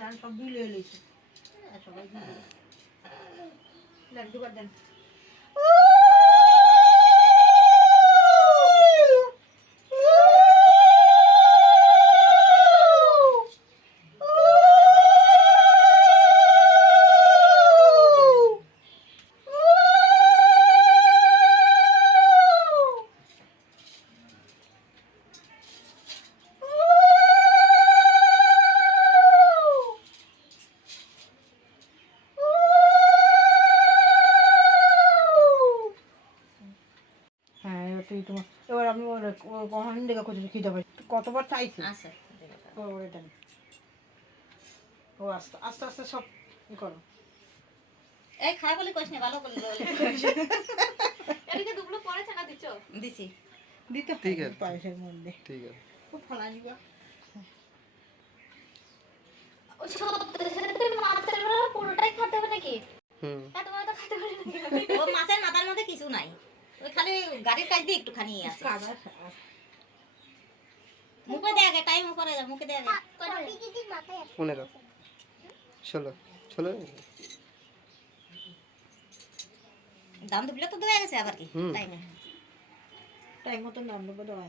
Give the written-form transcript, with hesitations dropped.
ধান সব বিলে এলেছে সবাই দুবার দেন এবার আমি কখন দেখা করছি খিদে পাই কতবার চাইছি দেন ও আস্তে আস্তে আস্তে সব করো এই খারাপ বলে কইস না ভালো বলে এদিকে দুপুরে পরে টাকা দিছো দিছি দিতে ঠিক আছে পায়েসের মধ্যে ঠিক আছে খুব ফলানি গা ও ছোটতে মাছের পুরোটাই খেতে হবে নাকি এত বড় তো খেতে পারি নাকি ও মাছের মাথার মধ্যে কিছু নাই ওই খালি গাড়ির কাজ দিয়ে একটুখানি আছে কাদা মুখে দে আগে টাইম উপরে যা মুখে দে আগে 15 16 16 দাম দুবলে তো দেয়া গেছে আবার কি টাইমে টাইম মতো নাম দেবো দেওয়া